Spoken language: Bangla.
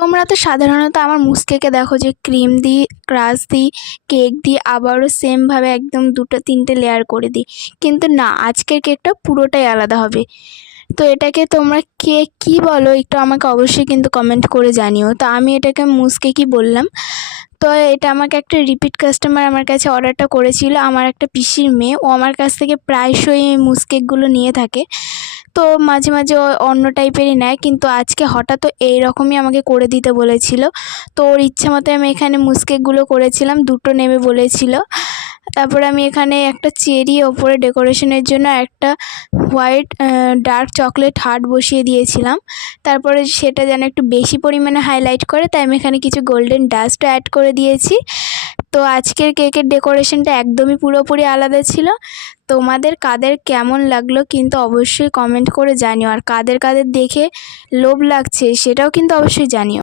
তোমরা তো সাধারণত আমার মুসকেকে দেখো যে ক্রিম দিই, ক্রাশ দিই, কেক দিই, আবারও সেমভাবে একদম 2-3টে লেয়ার করে দিই, কিন্তু না, আজকের কেকটা পুরোটাই আলাদা হবে। তো এটাকে তোমরা কে কী বলো একটু আমাকে অবশ্যই কিন্তু কমেন্ট করে জানিও। তো আমি এটাকে মুসকেকই বললাম। তো এটা আমাকে একটা রিপিট কাস্টমার আমার কাছে অর্ডারটা করেছিল, আমার একটা পিসির মেয়ে। ও আমার কাছ থেকে প্রায়শই এই মুসকেকগুলো নিয়ে থাকে। তো মাঝে মাঝে ও অন্য টাইপেরই নেয়, কিন্তু আজকে হঠাৎ এই রকমই আমাকে করে দিতে বলেছিল। তো ওর ইচ্ছে মতো আমি এখানে মুসকেকগুলো করেছিলাম, 2টো নেবে বলেছিল। তারপরে আমি এখানে একটা চেরি ওপরে ডেকোরেশনের জন্য একটা হোয়াইট ডার্ক চকলেট হার্ট বসিয়ে দিয়েছিলাম। তারপরে সেটা যেন একটু বেশি পরিমাণে হাইলাইট করে, তাই আমি এখানে কিছু গোল্ডেন ডাস্টও অ্যাড করে দিয়েছি। তো আজকের কেকের ডেকোরেশনটা একদমই পুরোপুরি আলাদা ছিল। তোমাদের কাদের কেমন লাগলো কিন্তু অবশ্যই কমেন্ট করে জানিও, আর কাদের কাদের দেখে লোভ লাগছে সেটাও কিন্তু অবশ্যই জানিও।